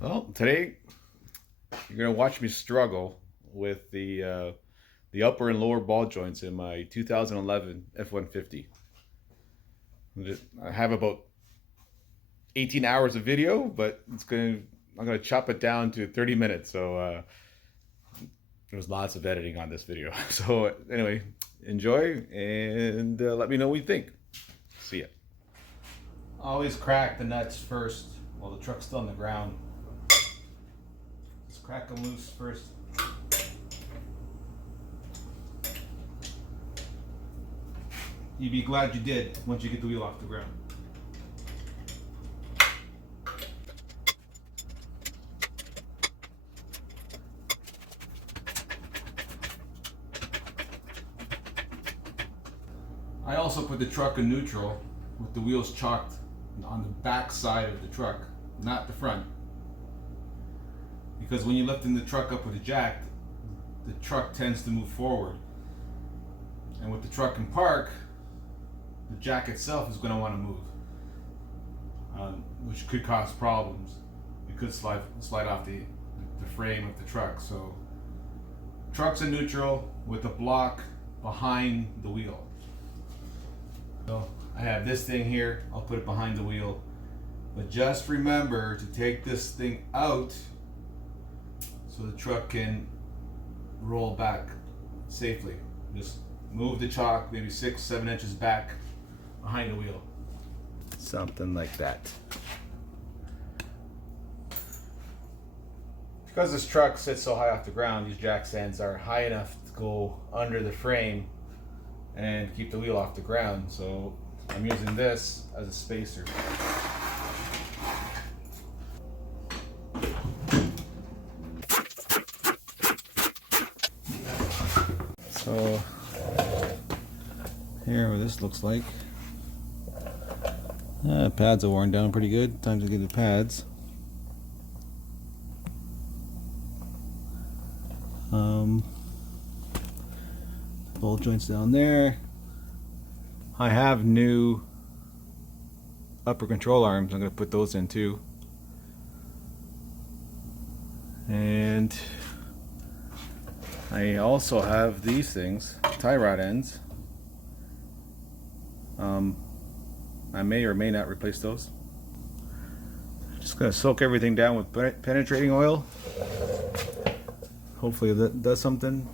Well, today you're gonna watch me struggle with the upper and lower ball joints in my 2011 F150. I have about 18 hours of video, but I'm gonna chop it down to 30 minutes. So there's lots of editing on this video. So anyway, enjoy and let me know what you think. See ya. Always crack the nuts first while the truck's still on the ground. Just crack them loose first. You'd be glad you did once you get the wheel off the ground. I also put the truck in neutral with the wheels chalked on the back side of the truck, not the front. Because when you're lifting the truck up with a jack, the truck tends to move forward. And with the truck in park, the jack itself is going to want to move, which could cause problems. It could slide off the frame of the truck. So truck's in neutral with a block behind the wheel. So I have this thing here, I'll put it behind the wheel. But just remember to take this thing out so the truck can roll back safely. Just move the chalk maybe 6-7 inches back behind the wheel. Something like that. Because this truck sits so high off the ground, these jack stands are high enough to go under the frame and keep the wheel off the ground. So I'm using this as a spacer. So here what this looks like. Pads are worn down pretty good. Time to get the pads. Ball joints down there. I have new upper control arms. I'm going to put those in too. And I also have these things, tie rod ends. I may or may not replace those. Just going to soak everything down with penetrating oil. Hopefully that does something.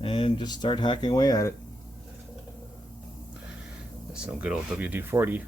And just start hacking away at it. That's some good old WD-40.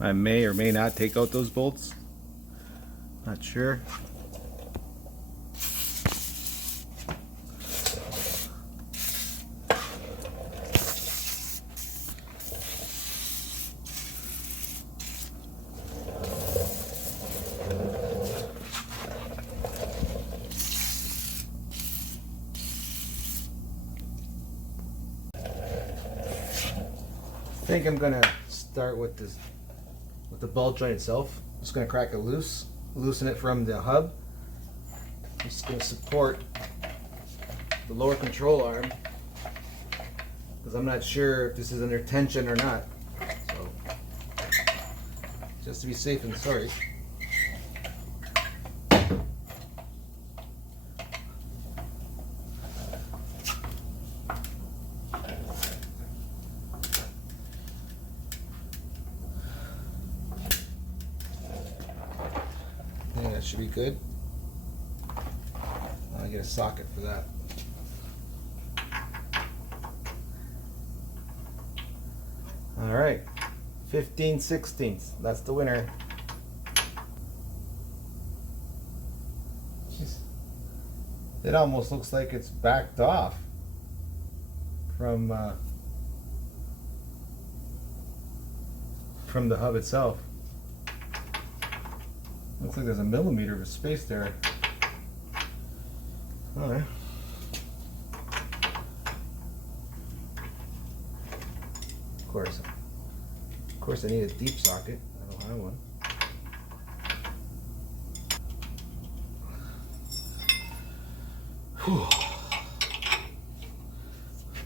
I may or may not take out those bolts. Not sure. I think I'm gonna start with this. With the ball joint itself, I'm just going to crack it loose, loosen it from the hub. I'm just going to support the lower control arm because I'm not sure if this is under tension or not. So, just to be safe and sorry. That should be good. I get a socket for that. All right, 15/16. That's the winner. Jeez. It almost looks like it's backed off from from the hub itself. Looks like there's a millimeter of space there. Alright. Of course I need a deep socket. I don't have one. Whew.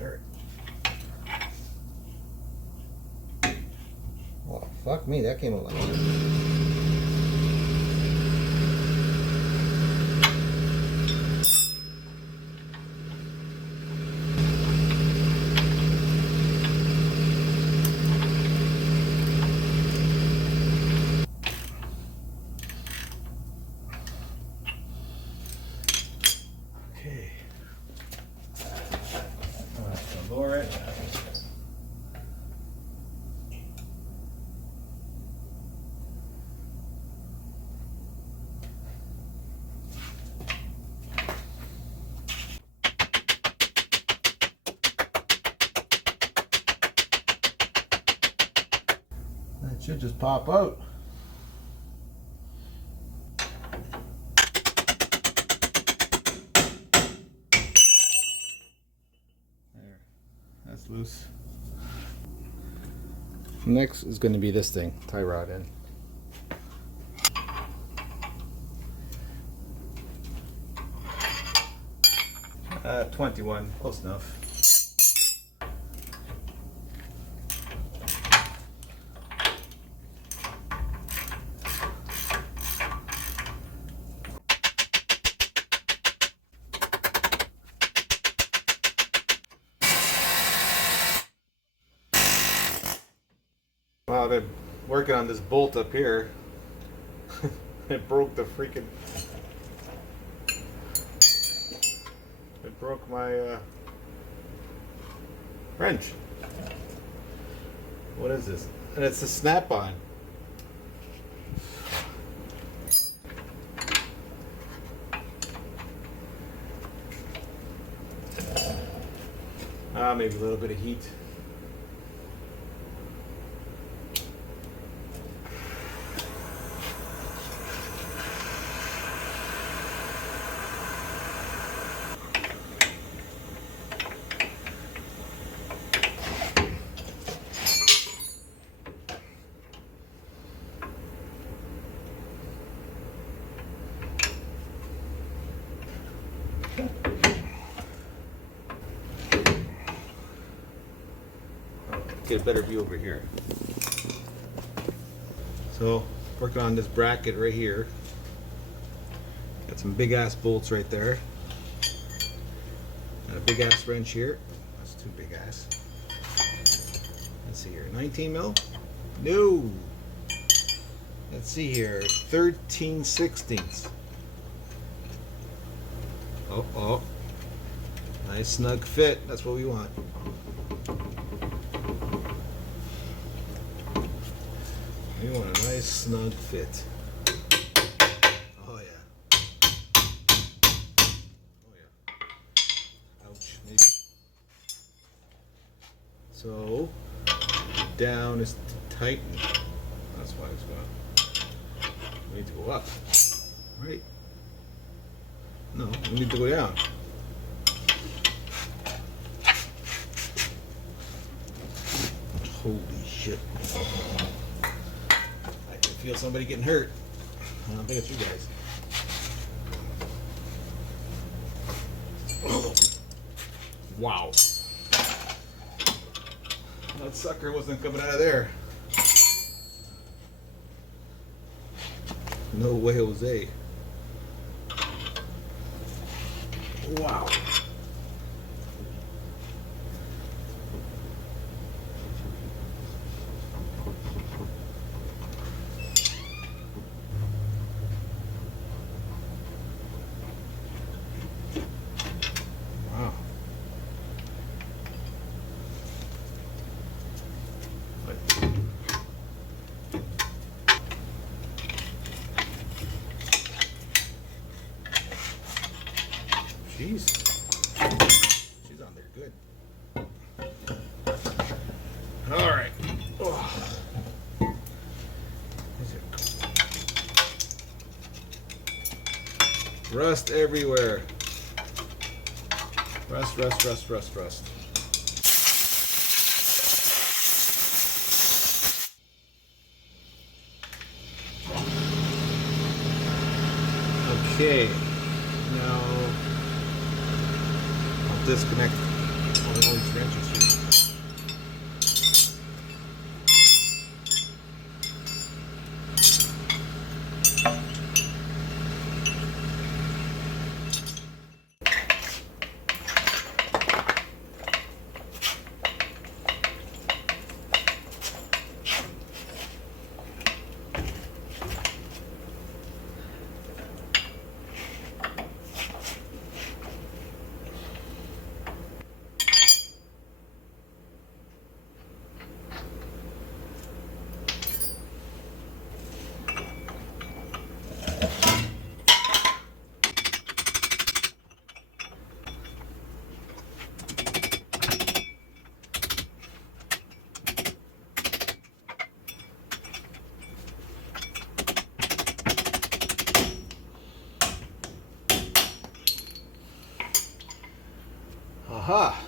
Alright. Well, fuck me, that came out like this. Lower it. That should just pop out. That's loose. Next is going to be this thing, tie rod in. 21, close enough. Wow, I've been working on this bolt up here. It broke the freaking... It broke my wrench. What is this? And it's a snap-on. Maybe a little bit of heat. Get a better view over here. So, working on this bracket right here. Got some big ass bolts right there. And a big ass wrench here. That's too big ass. Let's see here, 19 mil? No! Let's see here, 13/16. Oh. Nice snug fit, that's what we want. We want a nice snug fit. Oh yeah. Oh yeah. Ouch, maybe. So, down is to tighten. That's why it's going. We need to go up. Right? No, we need to go down. Holy shit. I can feel somebody getting hurt. I don't think it's you guys. Oh. Wow. That sucker wasn't coming out of there. No way, Jose. Wow. Wow. Jeez. She's on there good. All right. Oh. Rust everywhere. Rust, rust, rust, rust, rust. Okay, now I'll disconnect all these wrenches here. Aha!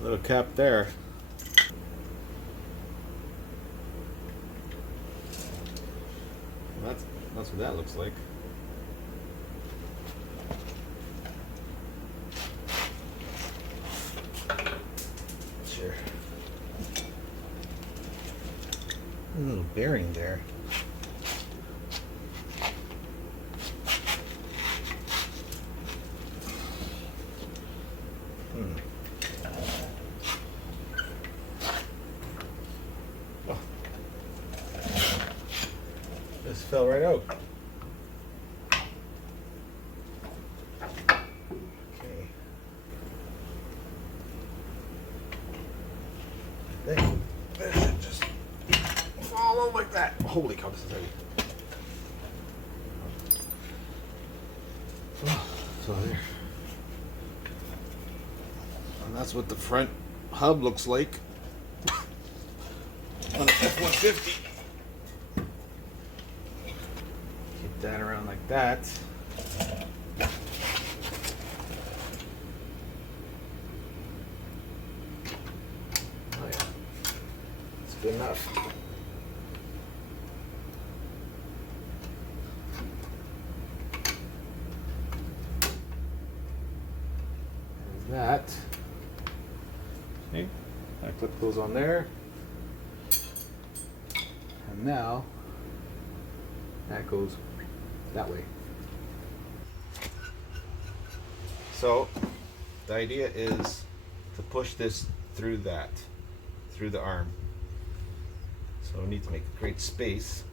Little cap there. That's what that looks like. Sure. A little bearing there. Oh. This fell right out. Okay. I think this should just fall out like that. Holy cow, this is heavy. So there. And that's what the front hub looks like on an F150. Keep that around like that. Oh yeah, that's good enough. There's that. See? I clip those on there. And now that goes that way. So the idea is to push this through through the arm. So we need to create space.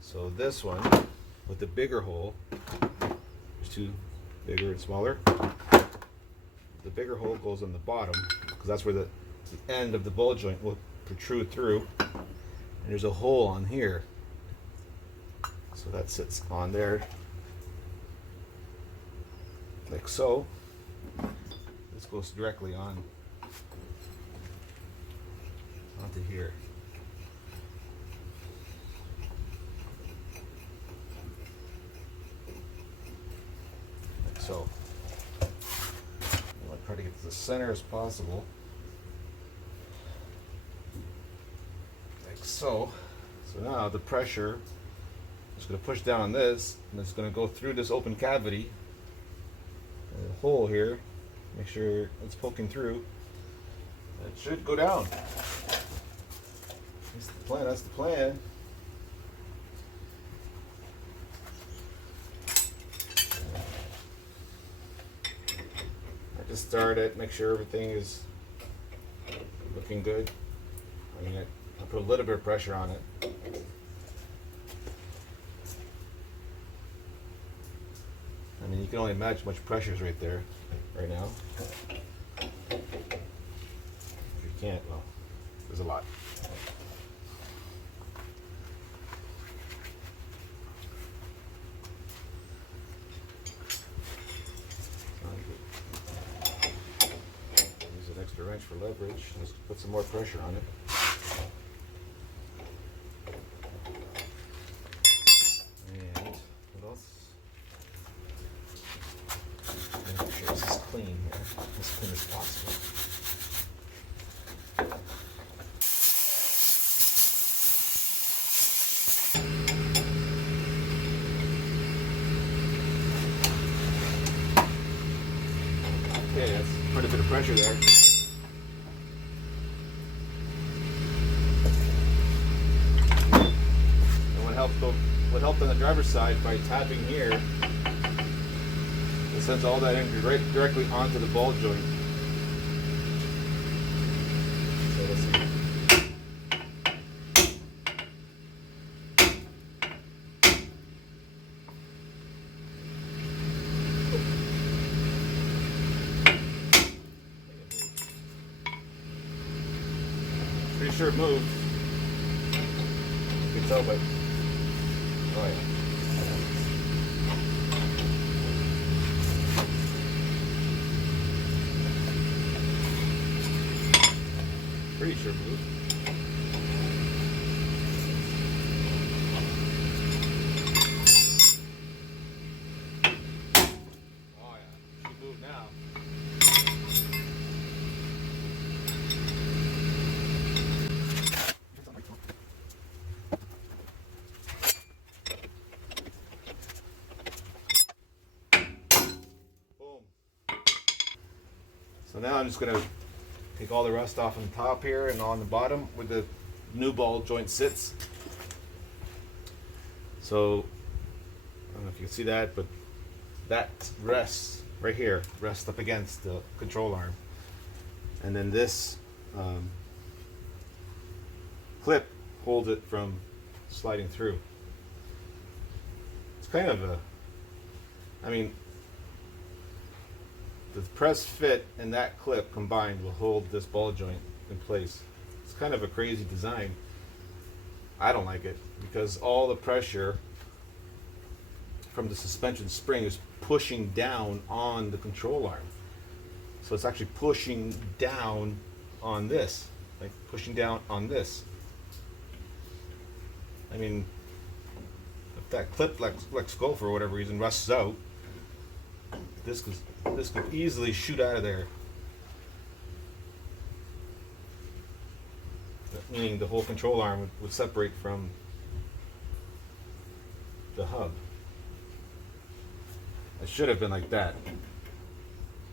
So this one with the bigger hole, there's two, bigger and smaller. The bigger hole goes on the bottom because that's where the end of the ball joint will protrude through. And there's a hole on here. So that sits on there like so. This goes directly on onto here. Like so. I'll try to get to the center as possible. Like so. So now the pressure is going to push down on this, and it's going to go through this open cavity, a hole here. Make sure it's poking through. It should go down. That's the plan. That's the plan. I just start it, make sure everything is looking good. I mean, I put a little bit of pressure on it. I mean, you can only imagine how much pressure is right there, right now. If you can't, well, there's a lot. Use an extra wrench for leverage. Let's put some more pressure on it. as clean as possible. Okay, that's quite a bit of pressure there. And what helped on the driver's side by tapping here, it sends all that energy directly onto the ball joint. So let's see. Pretty sure it moved. You can tell, but oh yeah. Pretty sure it moved. Oh yeah, she moved now. So now I'm just going to take all the rust off on the top here and on the bottom where the new ball joint sits. So I don't know if you can see that, but that rests right here, rests up against the control arm. And then this clip holds it from sliding through. It's kind of a, I mean, the press fit and that clip combined will hold this ball joint in place. It's kind of a crazy design. I don't like it because all the pressure from the suspension spring is pushing down on the control arm. So it's actually pushing down on this, like pushing down on this. I mean, if that clip lets go for whatever reason, rusts out, this could easily shoot out of there. Meaning the whole control arm would separate from the hub. It should have been like that.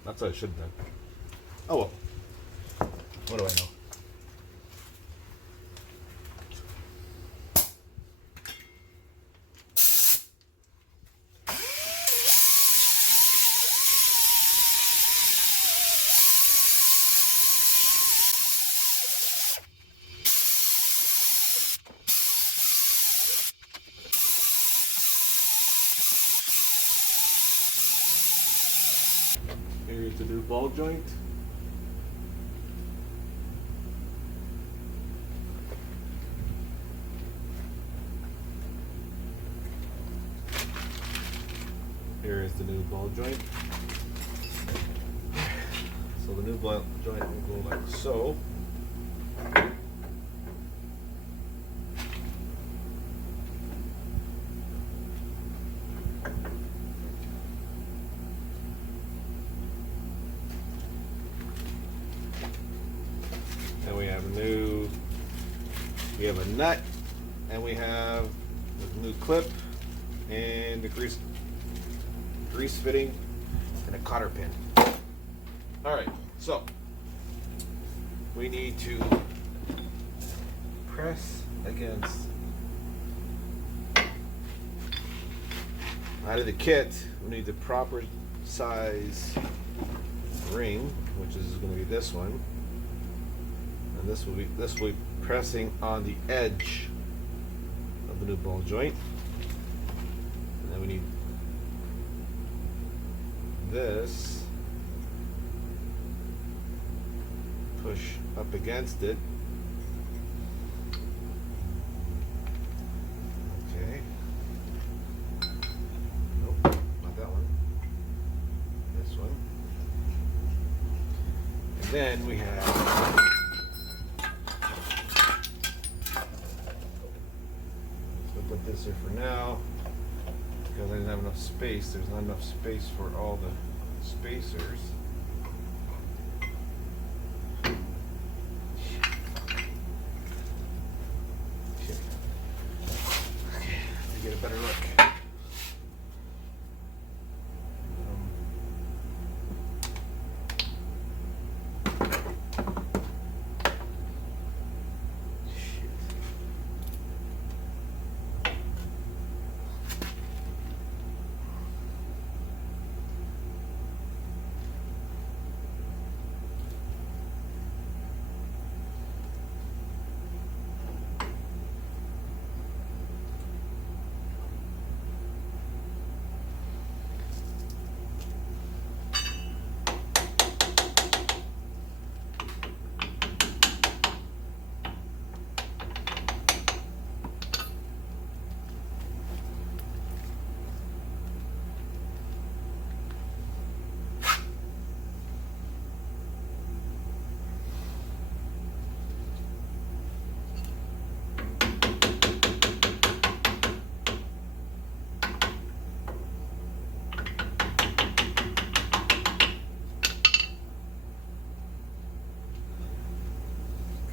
That's what it should have been. Oh well. What do I know? Here's the new ball joint. Here is the new ball joint. So the new ball joint will go like so. And we have a nut, and we have a new clip, and the grease fitting, and a cotter pin. All right, so we need to press against. Out of the kit, we need the proper size ring, which is going to be this one. And this will be pressing on the edge of the new ball joint. And then we need this push up against it. Okay. Nope, not that one. This one. And then we have put this here for now because I didn't have enough space. There's not enough space for all the spacers.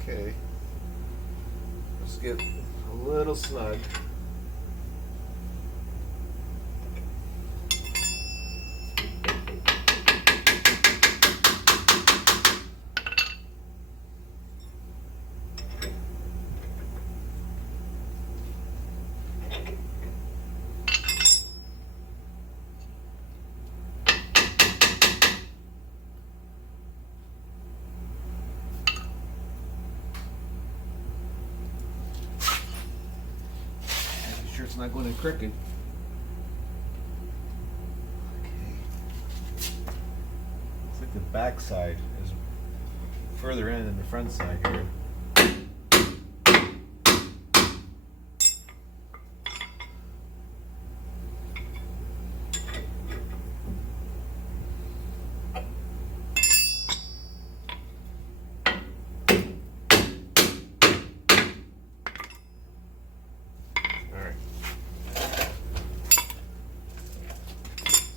Okay. Let's get a little snug. Sure it's not going to crooked. Okay. Looks like the back side is further in than the front side here.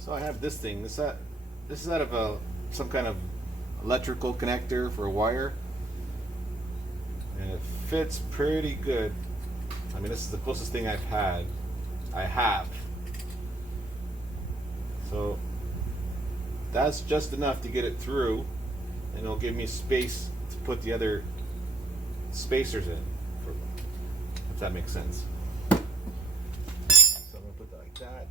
So I have this thing. This is out of some kind of electrical connector for a wire, and it fits pretty good. I mean, this is the closest thing I have. So that's just enough to get it through, and it'll give me space to put the other spacers in, if that makes sense. So I'm gonna put that like that.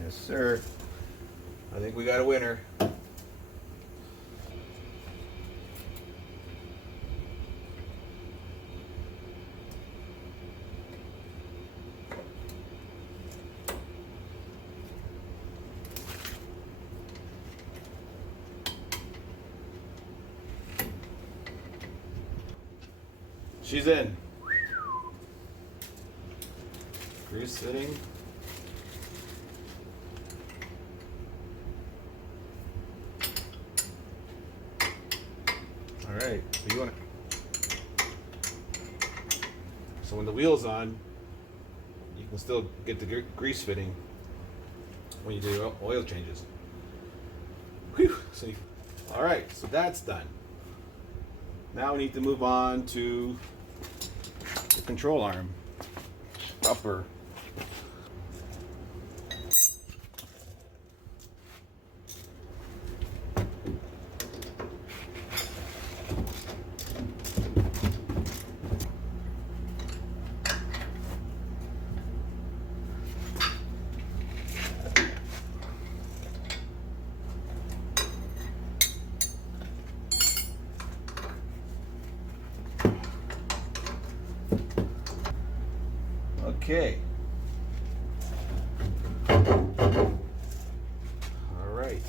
Yes, sir. I think we got a winner. She's in. Grease fitting. All right, so you want to. So when the wheel's on, you can still get the grease fitting when you do oil changes. Whew. So, all right, so that's done. Now we need to move on to the control arm, upper. Okay. All right.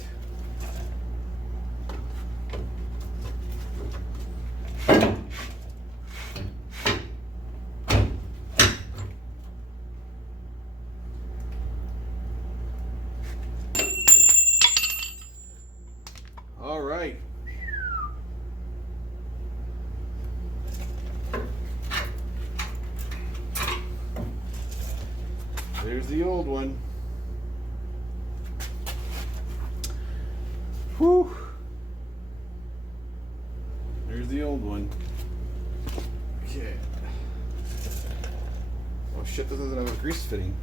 All right. There's the old one. Whew. There's the old one. Okay. Oh shit, this doesn't have a grease fitting.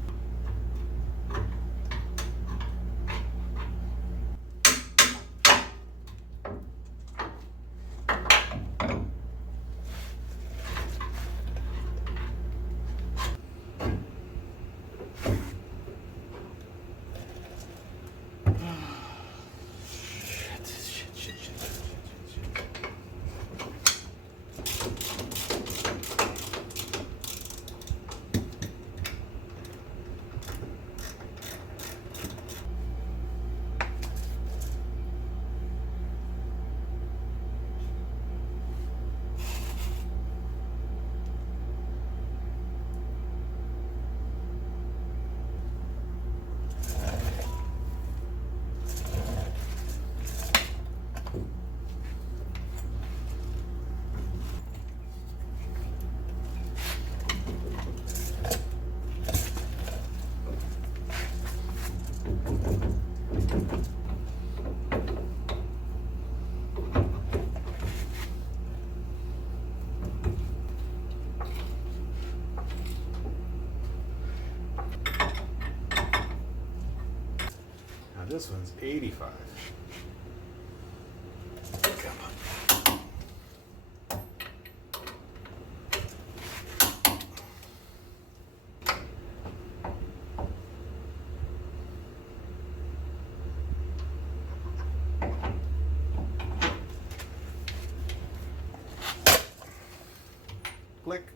This one's 85. Come on. Click.